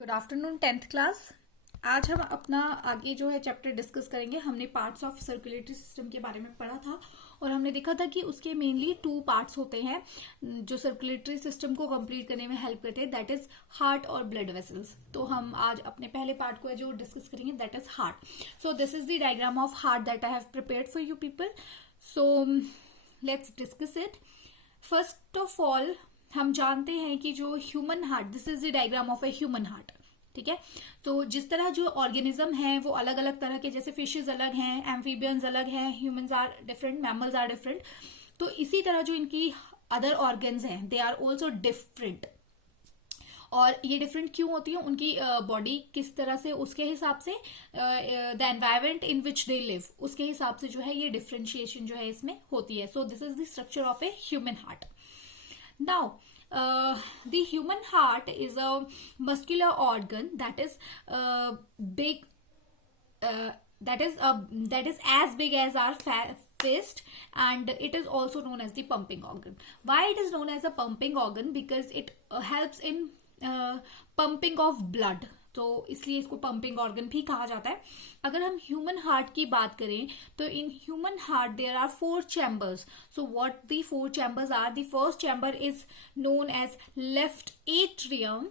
Good afternoon tenth class. आज हम अपना आगे जो है चैप्टर डिस्कस करेंगे। हमने पार्ट्स ऑफ सर्कुलेटरी सिस्टम के बारे में पढ़ा था और हमने देखा था कि उसके मेनली टू पार्ट्स होते हैं जो सर्कुलेटरी सिस्टम को कंप्लीट करने में हेल्प करते हैं, दैट इज हार्ट और ब्लड वेसल्स। तो हम आज अपने पहले पार्ट को जो डिस्कस करेंगे that is heart. So this is the diagram of heart that I have prepared for you people. So let's discuss it. First of all हम जानते हैं कि जो human heart, this is the diagram of a human heart. ठीक है, तो जिस तरह जो ऑर्गेनिज्म है वो अलग अलग तरह के, जैसे फिशेज अलग हैं, एम्फीबियंस अलग हैं, humans are different, mammals are different, तो इसी तरह जो इनकी अदर ऑर्गन्स हैं दे आर ऑल्सो डिफरेंट। और ये डिफरेंट क्यों होती है, उनकी बॉडी किस तरह से, उसके हिसाब से the environment in which they live, उसके हिसाब से जो है ये डिफरेंशिएशन जो है इसमें होती है। So this is the structure of a human heart. Now, the human heart is a muscular organ that is big, that is as big as our fist, and it is also known as the pumping organ. Why it is known as a pumping organ? Because it helps in pumping of blood. तो इसलिए इसको pumping organ भी कहा जाता है। अगर हम human heart की बात करें तो in human heart there are 4 chambers. So what the 4 chambers are, the first chamber is known as left atrium,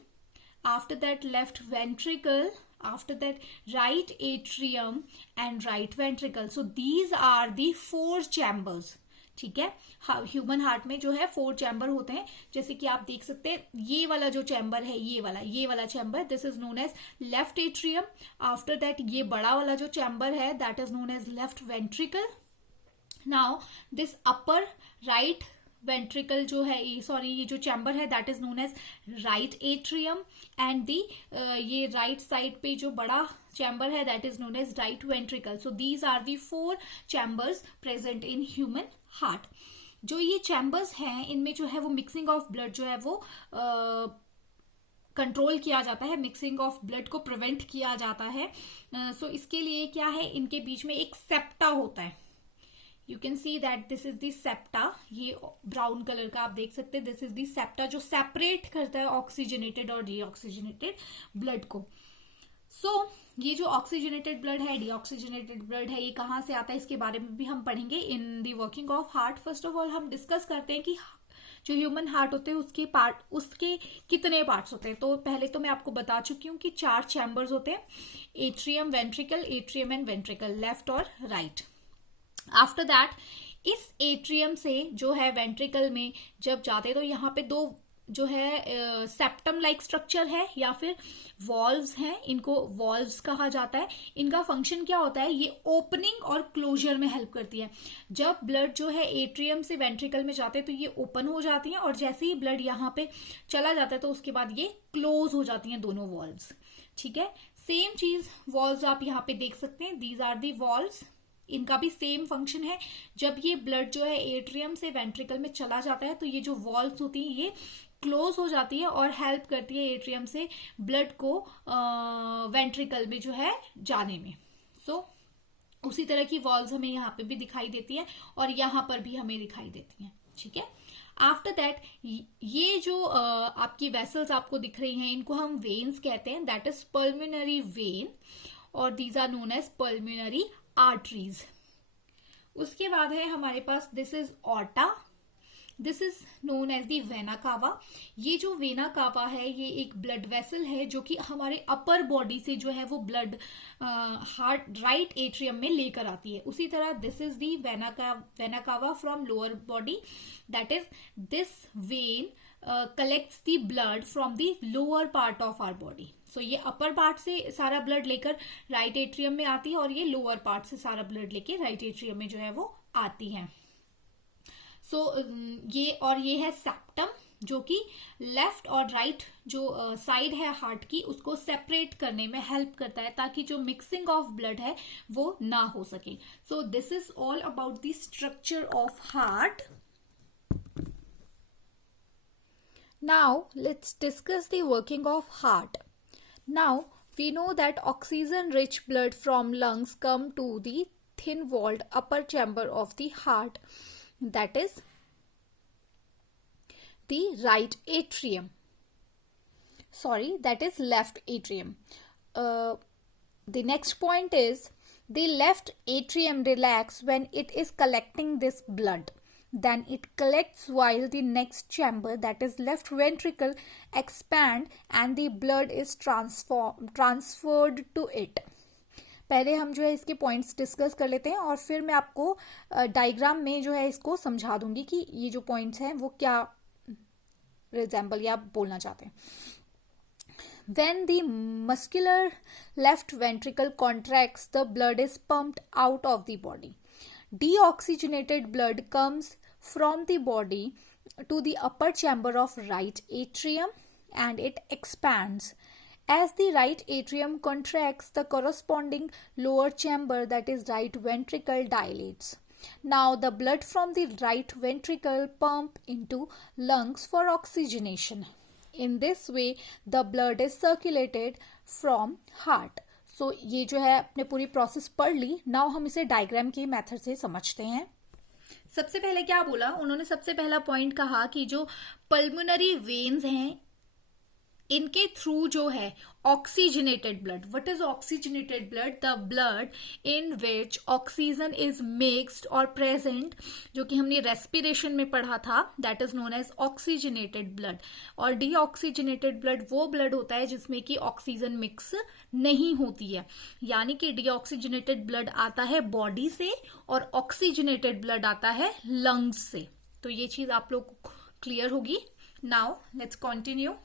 after that left ventricle, after that right atrium and right ventricle. So these are the 4 chambers. ठीक है, human heart में जो है 4 chamber होते हैं, जैसे कि आप देख सकते हैं ये वाला जो चैम्बर है, ये वाला chamber, this is known as left atrium. After that ये बड़ा वाला जो चैम्बर है that is known as left ventricle. Now this upper right ventricle जो है, ये जो चैम्बर है that is known as right atrium, and the ये राइट साइड पे जो बड़ा चैम्बर है that is known as right ventricle. So these are the 4 chambers present in human heart. जो ये चैम्बर्स हैं इनमें जो है वो मिक्सिंग ऑफ ब्लड जो है वो कंट्रोल किया जाता है, मिक्सिंग ऑफ ब्लड को प्रिवेंट किया जाता है। सो इसके लिए क्या है, इनके बीच में एक सेप्टा होता है। You can see that this is the septa, ये ब्राउन कलर का आप देख सकते हैं, दिस इज दी सेप्टा जो सेपरेट करता है ऑक्सीजनेटेड और डीऑक्सीजनेटेड ब्लड को। सो ये जो ऑक्सीजनेटेड ब्लड है, डीऑक्सीजनेटेड ब्लड है, ये कहाँ से आता है इसके बारे में भी हम पढ़ेंगे in the working of heart. First of all हम डिस्कस करते हैं कि जो ह्यूमन हार्ट होते हैं उसके कितने पार्ट्स होते हैं। तो पहले तो मैं आपको बता चुकी हूँ कि 4 चैम्बर्स होते हैं, atrium, ventricle, atrium and ventricle, left और राइट। आफ्टर दैट इस एट्रियम से जो है वेंट्रिकल में जब जाते हैं तो यहाँ पे 2 जो है सेप्टम लाइक स्ट्रक्चर है या फिर वॉल्व्स हैं, इनको वॉल्व्स कहा जाता है। इनका फंक्शन क्या होता है, ये ओपनिंग और क्लोजर में हेल्प करती है। जब ब्लड जो है एट्रियम से वेंट्रिकल में जाते हैं तो ये ओपन हो जाती हैं, और जैसे ही ब्लड यहाँ पे चला जाता है तो उसके बाद ये क्लोज हो जाती हैं दोनों वॉल्व्स। ठीक है, सेम चीज वॉल्व्स आप यहाँ पे देख सकते हैं, दीज आर दी वॉल्व्स, इनका भी सेम फंक्शन है। जब ये ब्लड जो है एट्रियम से वेंट्रिकल में चला जाता है तो ये जो वॉल्व्स होती हैं ये क्लोज हो जाती है और हेल्प करती है एट्रियम से ब्लड को वेंट्रिकल में जो है जाने में। सो उसी तरह की वॉल्व्स हमें यहाँ पे भी दिखाई देती है और यहाँ पर भी हमें दिखाई देती हैं। ठीक है, आफ्टर दैट ये जो आपकी वेसल्स आपको दिख रही हैं इनको हम वेन्स कहते हैं, दैट इज पल्मोनरी वेन, और these are known as pulmonary arteries. उसके बाद है हमारे पास this is aorta, this is known as the vena cava. ये जो वेना कावा है ये एक ब्लड वेसल है जो कि हमारे अपर बॉडी से जो है वो ब्लड हार्ट राइट एट्रियम में लेकर आती है। उसी तरह this is the vena cava from lower body, that is this vein collects the blood from the lower part of our body. So ये अपर पार्ट से सारा ब्लड लेकर राइट एट्रियम में आती है और ये लोअर पार्ट से सारा ब्लड लेकर राइट एट्रियम में जो है वो आती है। सो ये है सेप्टम जो कि लेफ्ट और राइट जो साइड है हार्ट की उसको सेपरेट करने में हेल्प करता है ताकि जो मिक्सिंग ऑफ ब्लड है वो ना हो सके। So this is all about the structure of heart. Now let's discuss the working of heart. Now we know that oxygen rich blood from lungs come to the thin walled upper chamber of the heart, that is the right atrium. sorry, that is left atrium. The next point is the left atrium relax when it is collecting this blood. Then it collects while the next chamber, that is left ventricle, expand and the blood is transferred to it. पहले हम जो है इसके points discuss कर लेते हैं और फिर मैं आपको डायग्राम में जो है इसको समझा दूंगी कि ये जो पॉइंट्स हैं वो क्या रिजेंबल या बोलना चाहते हैं. When the muscular left ventricle contracts, the blood is pumped out of the body. Deoxygenated blood comes from the body to the upper chamber of right atrium and it expands. As the right atrium contracts, the corresponding lower chamber, that is right ventricle, dilates. Now the blood from the right ventricle pump into lungs for oxygenation. In this way the blood is circulated from heart. So ये जो है अपने पूरी process पढ़ ली. Now हम इसे diagram के method से समझते हैं. सबसे पहले क्या बोला उन्होंने, सबसे पहला पॉइंट कहा कि जो पल्मोनरी वेन्स हैं इनके थ्रू जो है oxygenated blood. What is oxygenated blood? The blood in which oxygen is mixed और प्रेजेंट, जो कि हमने रेस्पिरेशन में पढ़ा था, that is known as oxygenated blood. और डीऑक्सीजनेटेड ब्लड वो ब्लड होता है जिसमें कि ऑक्सीजन मिक्स नहीं होती है. यानी कि डीऑक्सीजनेटेड ब्लड आता है बॉडी से और ऑक्सीजनेटेड ब्लड आता है लंग्स से. तो ये चीज आप लोग को क्लियर होगी. Now let's continue.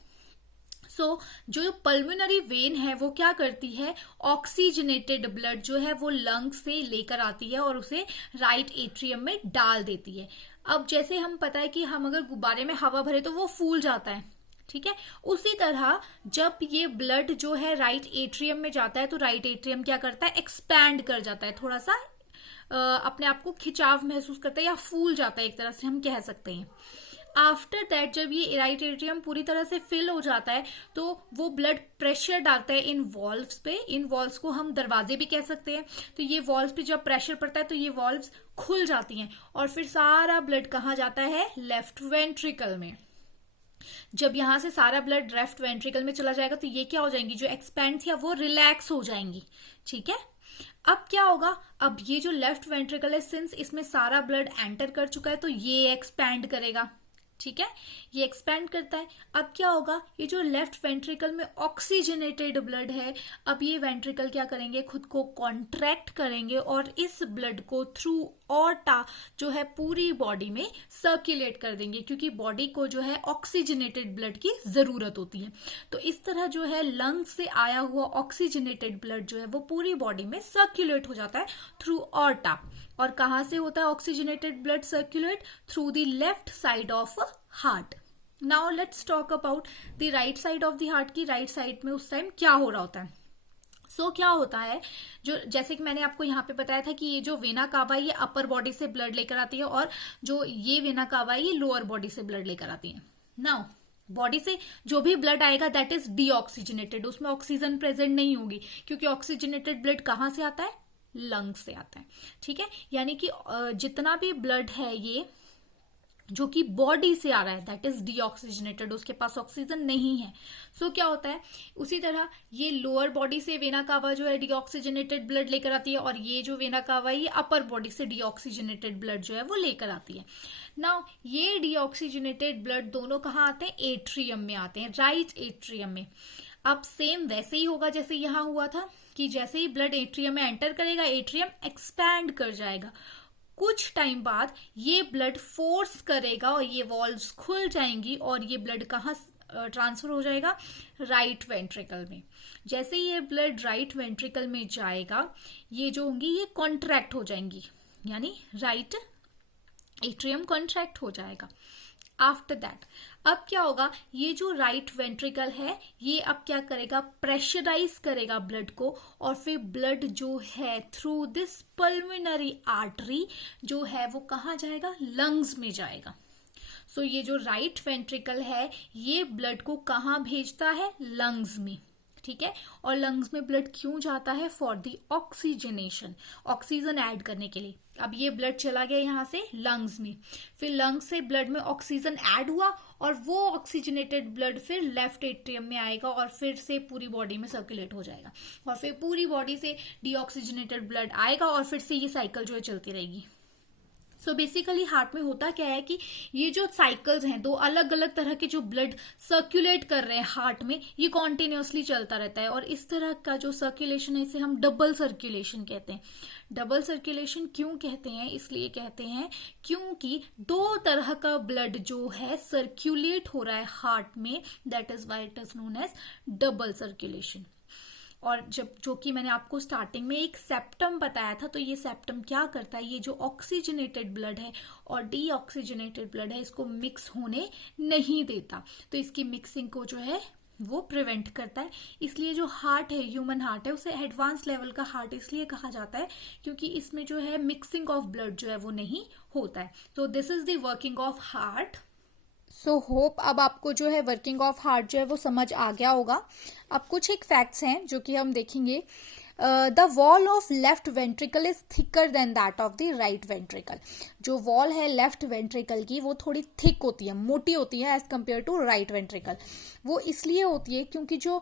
सो जो पल्मोनरी वेन है वो क्या करती है, ऑक्सीजनेटेड ब्लड जो है वो लंग्स से लेकर आती है और उसे राइट एट्रियम में डाल देती है. अब जैसे हम पता है कि हम अगर गुब्बारे में हवा भरे तो वो फूल जाता है, ठीक है. उसी तरह जब ये ब्लड जो है राइट एट्रियम में जाता है तो राइट एट्रियम क्या करता है, एक्सपैंड कर जाता है, थोड़ा सा अपने आप को खिंचाव महसूस करता है या फूल जाता है, एक तरह से हम कह सकते हैं. आफ्टर दैट जब ये राइट एट्रियम पूरी तरह से फिल हो जाता है तो वो ब्लड प्रेशर डालता है इन वॉल्व्स पे. इन वॉल्व्स को हम दरवाजे भी कह सकते हैं. तो ये वॉल्व्स पे जब प्रेशर पड़ता है तो ये वॉल्व्स खुल जाती हैं और फिर सारा ब्लड कहाँ जाता है, लेफ्ट वेंट्रिकल में. जब यहां से सारा ब्लड लेफ्ट वेंट्रिकल में चला जाएगा तो ये क्या हो जाएंगी, जो एक्सपैंड थी वो रिलैक्स हो जाएंगी, ठीक है. अब क्या होगा, अब ये जो लेफ्ट वेंट्रिकल है, सिंस इसमें सारा ब्लड एंटर कर चुका है तो ये एक्सपैंड करेगा, ठीक है. ये एक्सपैंड करता है. अब क्या होगा, ये जो लेफ्ट वेंट्रिकल में ऑक्सीजनेटेड ब्लड है, अब ये वेंट्रिकल क्या करेंगे, खुद को कॉन्ट्रैक्ट करेंगे और इस ब्लड को थ्रू ऑर्टा जो है पूरी बॉडी में सर्कुलेट कर देंगे, क्योंकि बॉडी को जो है ऑक्सीजनेटेड ब्लड की जरूरत होती है. तो इस तरह जो है लंग्स से आया हुआ ऑक्सीजनेटेड ब्लड जो है वो पूरी बॉडी में सर्कुलेट हो जाता है थ्रू ऑर्टा. और कहां से होता है oxygenated blood circulate, through the left side of heart. Now let's talk about the right side of the heart की राइट साइड में उस टाइम क्या हो रहा होता है. सो क्या होता है, जो जैसे कि मैंने आपको यहाँ पे बताया था कि ये जो वेना कावा ये अपर बॉडी से ब्लड लेकर आती है और जो ये वेना कावा ये लोअर बॉडी से ब्लड लेकर आती है. नाउ बॉडी से जो भी ब्लड आएगा दैट इज डीऑक्सीजनेटेड, उसमें ऑक्सीजन प्रेजेंट नहीं होगी, क्योंकि ऑक्सीजनेटेड ब्लड कहाँ से आता है, लंग्स से आता है, ठीक है. यानी कि जितना भी ब्लड है ये जो कि बॉडी से आ रहा है दैट इज डीऑक्सीजनेटेड, उसके पास ऑक्सीजन नहीं है. सो क्या होता है, उसी तरह ये लोअर बॉडी से वेना कावा जो है डीऑक्सीजनेटेड ब्लड लेकर आती है और ये जो वेना कावा है ये अपर बॉडी से डीऑक्सीजनेटेड ब्लड जो है वो लेकर आती है. नाउ ये डीऑक्सीजनेटेड ब्लड दोनों कहाँ आते हैं, एट्रियम में आते हैं, राइट एट्रियम में. अब सेम वैसे ही होगा जैसे यहां हुआ था कि जैसे ही ब्लड एट्रियम में एंटर करेगा एट्रियम एक्सपैंड कर जाएगा. कुछ टाइम बाद ये ब्लड फोर्स करेगा और ये वॉल्व्स खुल जाएंगी और ये ब्लड कहाँ ट्रांसफर हो जाएगा, राइट वेंट्रिकल में. जैसे ये ब्लड राइट वेंट्रिकल में जाएगा ये जो होंगी ये कॉन्ट्रैक्ट हो जाएंगी, यानी राइट एट्रियम कॉन्ट्रैक्ट हो जाएगा. आफ्टर दैट अब क्या होगा, ये जो राइट वेंट्रिकल है ये अब क्या करेगा, प्रेशराइज करेगा ब्लड को और फिर ब्लड जो है थ्रू दिस पल्मोनरी आर्टरी जो है वो कहाँ जाएगा, लंग्स में जाएगा. सो ये जो राइट वेंट्रिकल है ये ब्लड को कहाँ भेजता है, लंग्स में, ठीक है। और लंग्स में ब्लड क्यों जाता है? For the oxygenation, oxygen add करने के लिए। अब ये ब्लड चला गया यहाँ से लंग्स में, फिर लंग्स से ब्लड में ऑक्सीजन ऐड हुआ और वो ऑक्सीजनेटेड ब्लड फिर लेफ्ट एट्रियम में आएगा और फिर से पूरी बॉडी में सर्कुलेट हो जाएगा और फिर पूरी बॉडी से डीऑक्सीजनेटेड ब्लड आएगा और फिर से ये साइकिल जो है चलती रहेगी। सो बेसिकली हार्ट में होता क्या है कि ये जो साइकिल्स हैं, दो अलग अलग तरह के जो ब्लड सर्कुलेट कर रहे हैं हार्ट में, ये कॉन्टिन्यूसली चलता रहता है और इस तरह का जो सर्कुलेशन है इसे हम डबल सर्कुलेशन कहते हैं। डबल सर्कुलेशन क्यों कहते हैं? इसलिए कहते हैं क्योंकि दो तरह का ब्लड जो है सर्कुलेट हो रहा है हार्ट में, that is why it is known as double circulation. और जब जो कि मैंने आपको स्टार्टिंग में एक सेप्टम बताया था, तो ये सेप्टम क्या करता है, ये जो ऑक्सीजनेटेड ब्लड है और डीऑक्सीजनेटेड ब्लड है इसको मिक्स होने नहीं देता, तो इसकी मिक्सिंग को जो है वो प्रिवेंट करता है। इसलिए जो हार्ट है, ह्यूमन हार्ट है, उसे एडवांस लेवल का हार्ट इसलिए कहा जाता है क्योंकि इसमें जो है मिक्सिंग ऑफ ब्लड जो है वो नहीं होता है। तो this is the working of heart. So hope अब आपको जो है वर्किंग ऑफ हार्ट जो है वो समझ आ गया होगा। अब कुछ एक फैक्ट्स हैं जो कि हम देखेंगे। The wall of left ventricle is thicker than that of the right ventricle. जो वॉल है लेफ्ट वेंट्रिकल की वो थोड़ी थिक होती है, मोटी होती है as compare to right ventricle. वो इसलिए होती है क्योंकि जो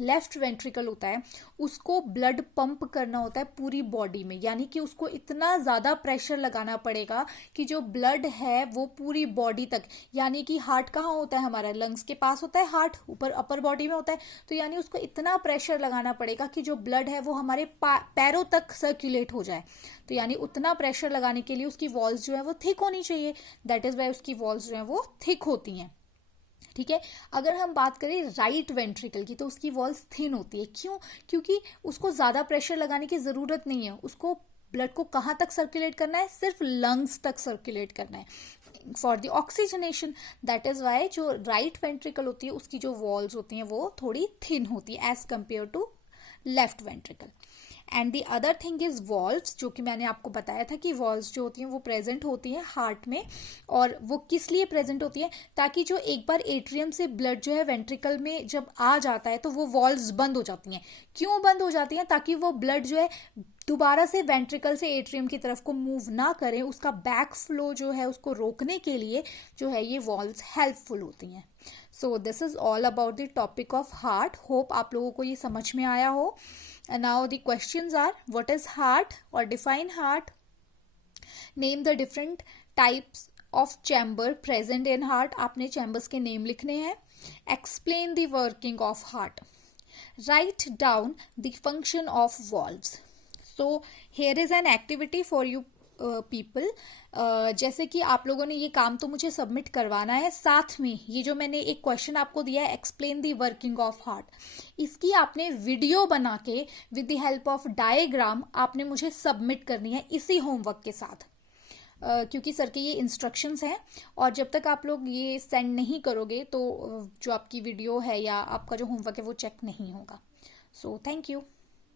लेफ्ट वेंट्रिकल होता है उसको ब्लड पंप करना होता है पूरी बॉडी में, यानी कि उसको इतना ज्यादा प्रेशर लगाना पड़ेगा कि जो ब्लड है वो पूरी बॉडी तक, यानी कि हार्ट कहाँ होता है हमारा, लंग्स के पास होता है हार्ट, ऊपर अपर बॉडी में होता है, तो यानी उसको इतना प्रेशर लगाना पड़ेगा कि जो ब्लड है वो हमारे पैरों तक सर्कुलेट हो जाए। तो यानी उतना प्रेशर लगाने के लिए उसकी वॉल्स जो है वो थिक होनी चाहिए, दैट इज वाई उसकी वॉल्स जो है वो थिक होती हैं। ठीक है। अगर हम बात करें राइट वेंट्रिकल की तो उसकी वॉल्स थिन होती है। क्यों? क्योंकि उसको ज्यादा प्रेशर लगाने की जरूरत नहीं है, उसको ब्लड को कहाँ तक सर्कुलेट करना है, सिर्फ लंग्स तक सर्कुलेट करना है for the oxygenation. That is why जो राइट वेंट्रिकल होती है उसकी जो वॉल्स होती हैं वो थोड़ी थिन होती है as compare to left ventricle. And the other thing is valves, जो कि मैंने आपको बताया था कि वॉल्व्स जो होती हैं वो प्रेजेंट होती हैं हार्ट में, और वो किस लिए प्रेजेंट होती है, ताकि जो एक बार एट्रियम से ब्लड जो है वेंट्रिकल में जब आ जाता है तो वो वॉल्व्स बंद हो जाती हैं। क्यों बंद हो जाती हैं? ताकि वो ब्लड जो है दोबारा से वेंट्रिकल से एट्रियम की तरफ को मूव ना करें, उसका बैक फ्लो जो है उसको रोकने के लिए जो है ये वॉल्व्स हेल्पफुल होती हैं। So this is all about the topic of heart. Hope आप लोगों को ये समझ में आया हो। And now the questions are, what is heart or define heart? Name the different types of chamber present in heart. आपने chambers के name लिखने हैं। Explain the working of heart. Write down the function of valves. So here is an activity for you people. जैसे कि आप लोगों ने ये काम तो मुझे सबमिट करवाना है, साथ में ये जो मैंने एक क्वेश्चन आपको दिया है explain the working of heart, इसकी आपने वीडियो बना के with the help of diagram आपने मुझे सबमिट करनी है इसी होमवर्क के साथ। क्योंकि सर के ये इंस्ट्रक्शंस हैं और जब तक आप लोग ये सेंड नहीं करोगे तो जो आपकी वीडियो है या आपका जो होमवर्क है वो चेक नहीं होगा। So thank you.